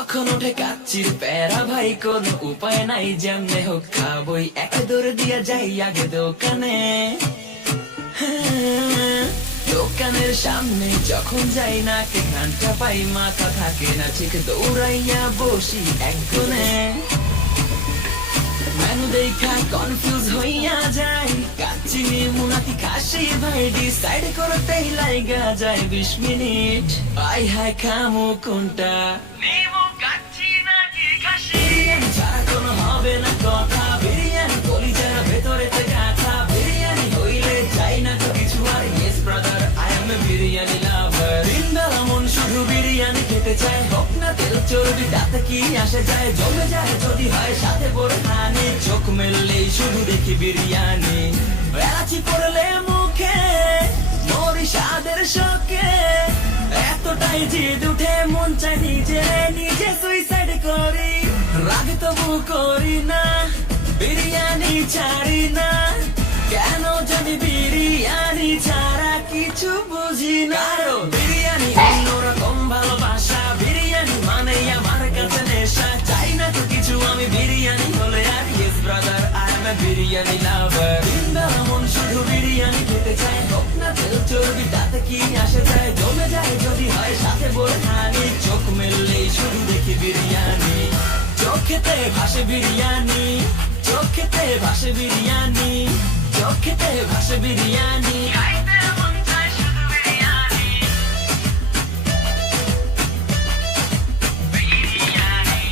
যখন ওঠে কাচ্চির প্যারা ভাই কোনো উপায় নাই যেমনে হোক খাবই একে দৌড়ে দিয়া যাই আগে দোকানে। দোকানের সামনে যখন যাই না কে ঘন্টা পাই মাথা থাকে না ঠিক দৌড়াইয়া বসি এক কোণে। মেনু দেখা কনফিউজ হইয়া যায় কাচ্চি নিমু নাকি খাসি ভাই ডিসাইড করতেই লাইগা যায় 20 মিনিট। আই হাই খামু কোনটা নিমু কাচ্চি নাকি খাসি ছাড়া কোনো হবে না কথা। বিরিয়ানি কলিজার ভেতরেতে গাথা বিরিয়ানি হইলে চাই না তো কিছু আর। Yes brother I M A biryani লাভার। দিনবেলা মন শুধু বিরিয়ানি খেতে চায় হোক না তেল চর্বি তাতে কি আসে যায়। জমে যায় যদি হয় সাথে বোরহানি চোখ মেললেই শুধু দেখি বিরিয়ানি। এলাচি পড়লে মুখে মরি স্বাদের শোকে এতটাই জিদ উঠে মন চাই নিজে নিজে সুইসাইড করি। রাগ তবু করি না বিরিয়ানি ছাড়ি না কেন জানি বিরিয়ানি ছাড়া কিছু বুঝি না। বিরিয়ানি অন্যরকম ভালোবাসা বিরিয়ানি মানে আমার কাছে নেশা। চাই না তো কিছু আমি বিরিয়ানি হলে আর। Yes brother I M A biryani লাভার। দিনবেলা মন শুধু বিরিয়ানি খেতে চায় হোক না তেল চর্বি তাতে কি আসে যায়। জমে যায় যদি হয় সাথে বোরহানি চোখ মেললেই শুধু দেখি বিরিয়ানি। চোখেতে ভাসে বিরিয়ানি চোখেতে ভাসে বিরিয়ানি চোখেতে ভাসে বিরিয়ানি। খাইতে মন চায় শুধু বিরিয়ানি বিরিয়ানি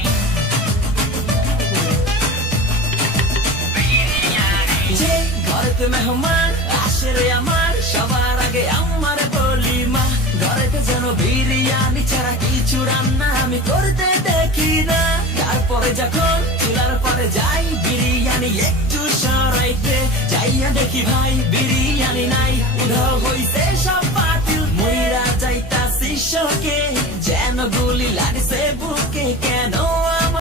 বিরিয়ানি। যে ঘরেতে মেহমান আসে রে আমার সবার আগে আমার বলি মা ঘরেতে যেন বিরিয়ানি ছাড়া কিছু রান্না আমি করতে দেখি না। তারপরে যখন চুলার পরে যাই বিরিয়ানি একটু সরাইতে যাইয়া দেখি ভাই বিরিয়ানি নাই। উধাও হইছে সব পাতিল মইরা যাইতাছি শোকে